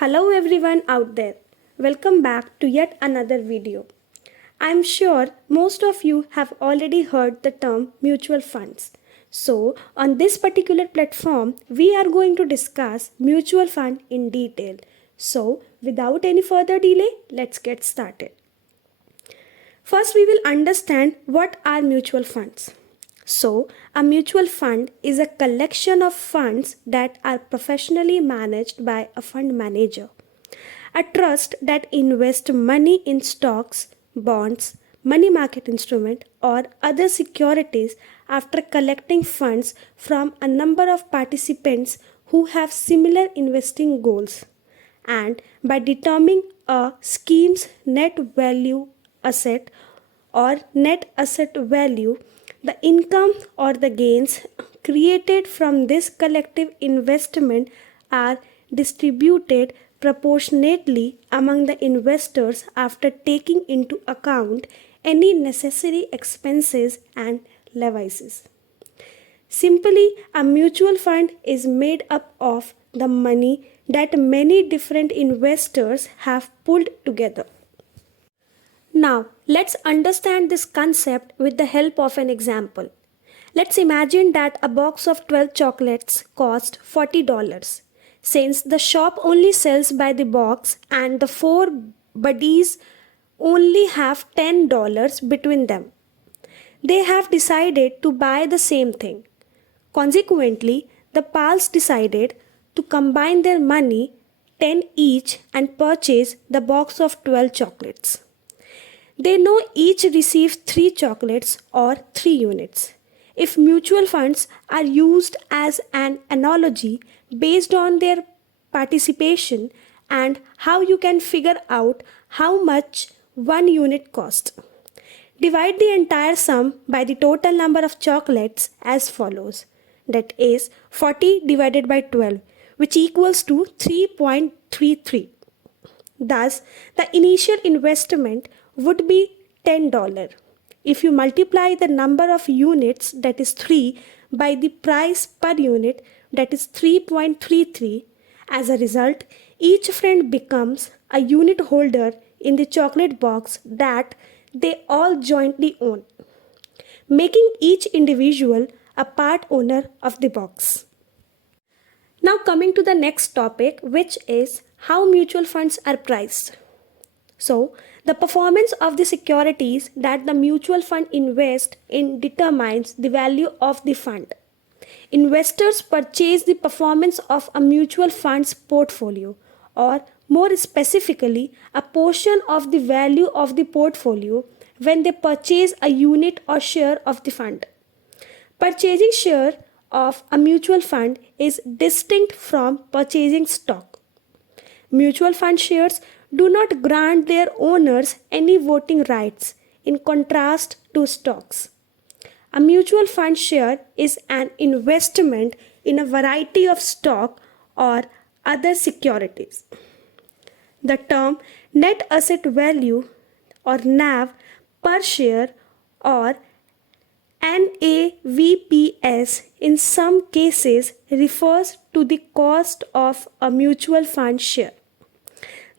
Hello everyone out there. Welcome back to yet another video. I'm sure most of you have already heard the term mutual funds. So, on this particular platform, we are going to discuss mutual fund in detail. So, without any further delay, let's get started. First, we will understand what are mutual funds. So, a mutual fund is a collection of funds that are professionally managed by a fund manager. A trust that invests money in stocks, bonds, money market instrument or other securities after collecting funds from a number of participants who have similar investing goals, and by determining a scheme's net value asset or net asset value, the income or the gains created from this collective investment are distributed proportionately among the investors after taking into account any necessary expenses and levies. Simply, a mutual fund is made up of the money that many different investors have pulled together. Now, let's understand this concept with the help of an example. Let's imagine that a box of 12 chocolates cost $40. Since the shop only sells by the box and the four buddies only have $10 between them, they have decided to buy the same thing. Consequently, the pals decided to combine their money, 10 each, and purchase the box of 12 chocolates. They know each receives 3 chocolates or 3 units. If mutual funds are used as an analogy based on their participation and how you can figure out how much 1 unit costs. Divide the entire sum by the total number of chocolates as follows. That is 40 divided by 12, which equals to 3.33. Thus, the initial investment would be $10. If you multiply the number of units, that is 3, by the price per unit, that is 3.33, as a result, each friend becomes a unit holder in the chocolate box that they all jointly own, making each individual a part owner of the box. Now coming to the next topic, which is how mutual funds are priced. So, the performance of the securities that the mutual fund invests in determines the value of the fund. Investors purchase the performance of a mutual fund's portfolio, or more specifically, a portion of the value of the portfolio when they purchase a unit or share of the fund. Purchasing share of a mutual fund is distinct from purchasing stock. Mutual fund shares do not grant their owners any voting rights, in contrast to stocks. A mutual fund share is an investment in a variety of stock or other securities. The term net asset value or NAV per share or NAVPS in some cases refers to the cost of a mutual fund share.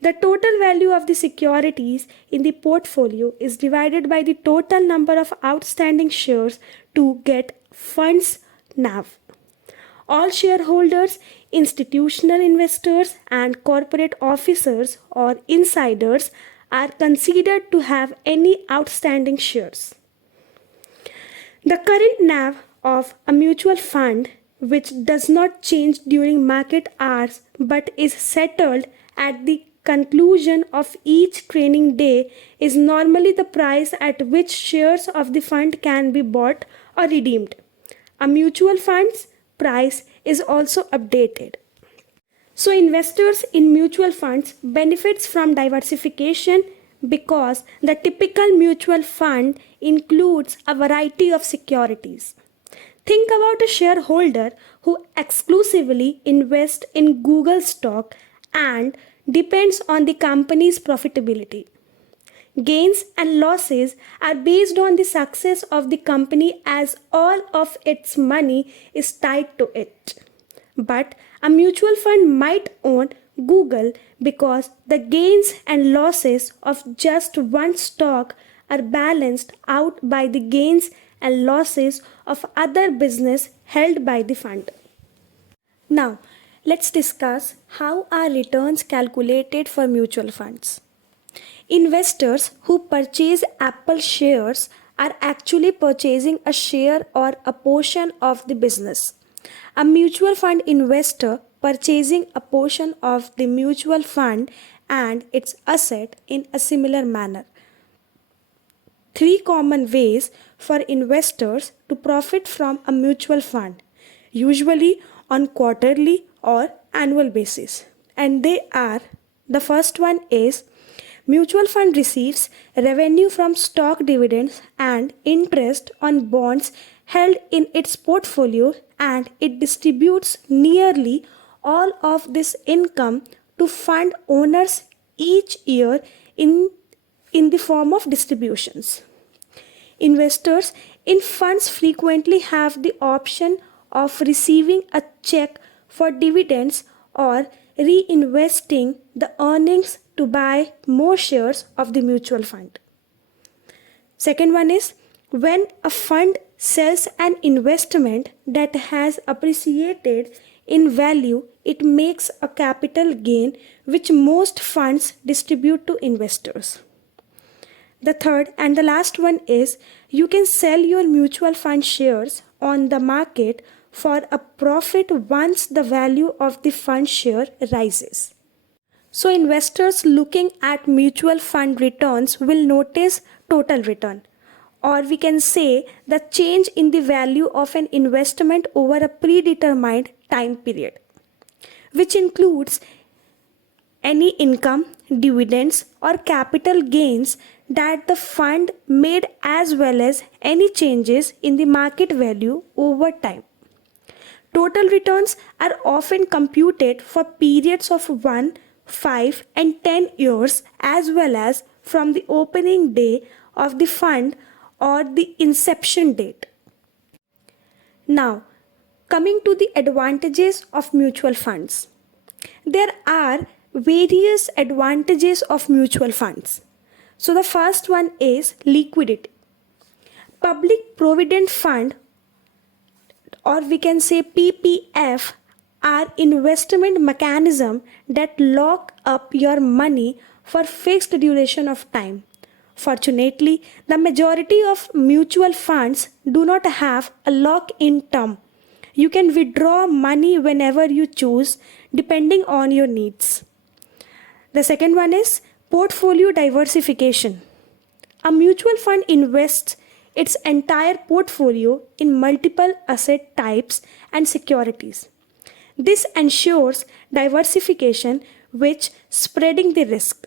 The total value of the securities in the portfolio is divided by the total number of outstanding shares to get fund's NAV. All shareholders, institutional investors, and corporate officers or insiders are considered to have any outstanding shares. The current NAV of a mutual fund, which does not change during market hours but is settled at the conclusion of each trading day, is normally the price at which shares of the fund can be bought or redeemed. A mutual fund's price is also updated. So investors in mutual funds benefits from diversification because the typical mutual fund includes a variety of securities. Think about a shareholder who exclusively invests in Google stock and depends on the company's profitability. Gains and losses are based on the success of the company as all of its money is tied to it. But a mutual fund might own Google because the gains and losses of just one stock are balanced out by the gains and losses of other business held by the fund. Now, let's discuss how are returns calculated for mutual funds. Investors who purchase Apple shares are actually purchasing a share or a portion of the business. A mutual fund investor purchasing a portion of the mutual fund and its asset in a similar manner. Three common ways for investors to profit from a mutual fund, usually on quarterly or annual basis. And they are, the first one is mutual fund receives revenue from stock dividends and interest on bonds held in its portfolio, and it distributes nearly all of this income to fund owners each year in the form of distributions. Investors in funds frequently have the option of receiving a check for dividends or reinvesting the earnings to buy more shares of the mutual fund. Second one is when a fund sells an investment that has appreciated in value, it makes a capital gain which most funds distribute to investors. The third and the last one is you can sell your mutual fund shares on the market for a profit once the value of the fund share rises. So investors looking at mutual fund returns will notice total return, or we can say the change in the value of an investment over a predetermined time period, which includes any income, dividends, or capital gains that the fund made as well as any changes in the market value over time. Total returns are often computed for periods of 1, 5, and 10 years as well as from the opening day of the fund or the inception date. Now, coming to the advantages of mutual funds. There are various advantages of mutual funds. So the first one is liquidity. Public Provident Fund, or we can say PPF, are investment mechanism that lock up your money for fixed duration of time. Fortunately, the majority of mutual funds do not have a lock-in term. You can withdraw money whenever you choose, depending on your needs. The second one is portfolio diversification. A mutual fund invests its entire portfolio in multiple asset types and securities. This ensures diversification, which spreading the risk.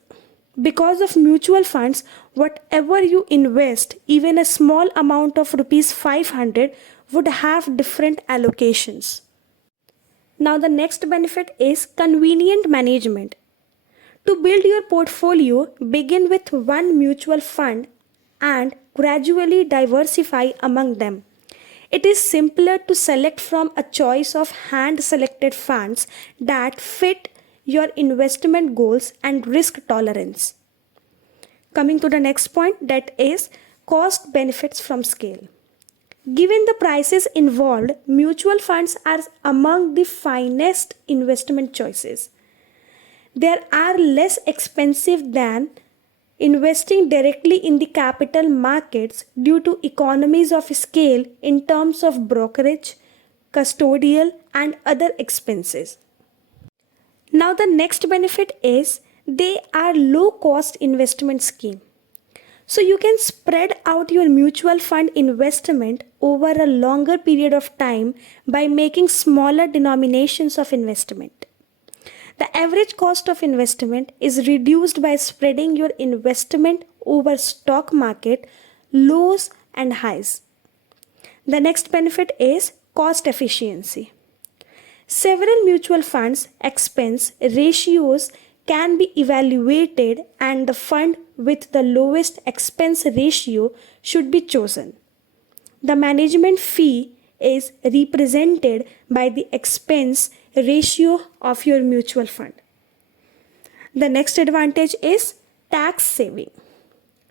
Because of mutual funds, whatever you invest, even a small amount of rupees 500 would have different allocations. Now the next benefit is convenient management. To build your portfolio, begin with one mutual fund and gradually diversify among them. It is simpler to select from a choice of hand-selected funds that fit your investment goals and risk tolerance. Coming to the next point, that is cost benefits from scale. Given the prices involved, mutual funds are among the finest investment choices. They are less expensive than investing directly in the capital markets due to economies of scale in terms of brokerage, custodial, and other expenses. Now the next benefit is they are low cost investment scheme. So you can spread out your mutual fund investment over a longer period of time by making smaller denominations of investment. The average cost of investment is reduced by spreading your investment over stock market lows and highs. The next benefit is cost efficiency. Several mutual funds expense ratios can be evaluated and the fund with the lowest expense ratio should be chosen. The management fee is represented by the expense ratio of your mutual fund. The next advantage is tax saving.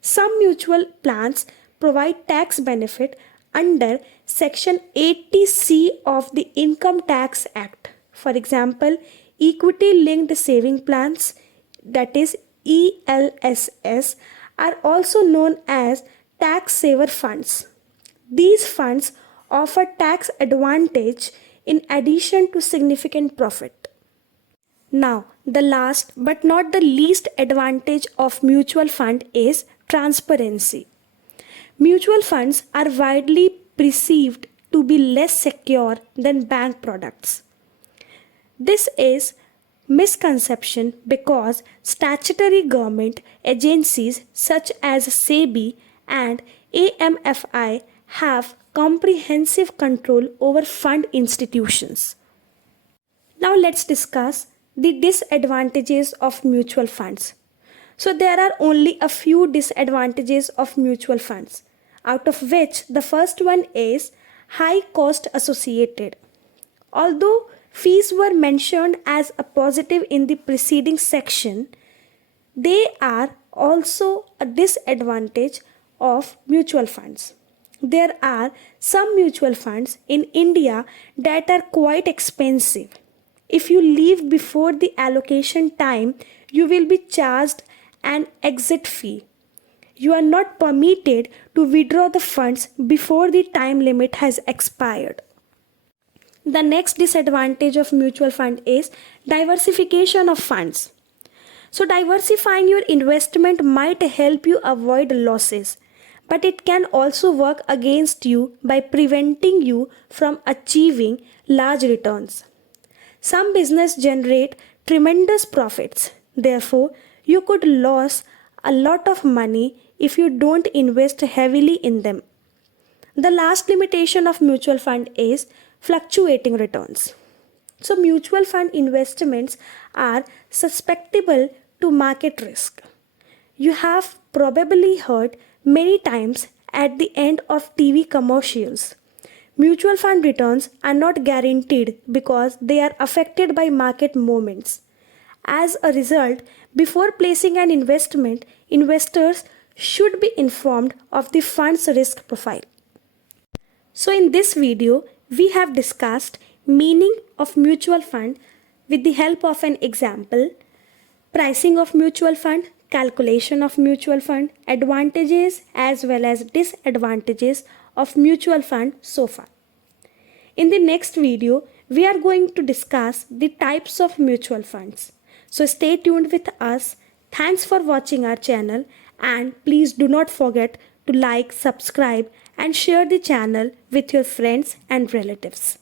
Some mutual plans provide tax benefit under Section 80C of the Income Tax Act. For example, equity linked saving plans, that is ELSS, are also known as tax saver funds. These funds offer tax advantage in addition to significant profit. Now, the last but not the least advantage of mutual fund is transparency. Mutual funds are widely perceived to be less secure than bank products. This is misconception because statutory government agencies such as SEBI and AMFI have comprehensive control over fund institutions. Now let's discuss the disadvantages of mutual funds. So there are only a few disadvantages of mutual funds, out of which the first one is high cost associated. Although fees were mentioned as a positive in the preceding section, they are also a disadvantage of mutual funds. There are some mutual funds in India that are quite expensive. If you leave before the allocation time, you will be charged an exit fee. You are not permitted to withdraw the funds before the time limit has expired. The next disadvantage of mutual fund is diversification of funds. So diversifying your investment might help you avoid losses, but it can also work against you by preventing you from achieving large returns. Some businesses generate tremendous profits. Therefore, you could lose a lot of money if you don't invest heavily in them. The last limitation of mutual fund is fluctuating returns. So mutual fund investments are susceptible to market risk. You have probably heard many times at the end of TV commercials, mutual fund returns are not guaranteed because they are affected by market movements. As a result, before placing an investment, investors should be informed of the fund's risk profile. So in this video, we have discussed meaning of mutual fund with the help of an example, pricing of mutual fund, calculation of mutual fund, advantages as well as disadvantages of mutual fund so far. In the next video, we are going to discuss the types of mutual funds. So stay tuned with us. Thanks for watching our channel, and please do not forget to like, subscribe and share the channel with your friends and relatives.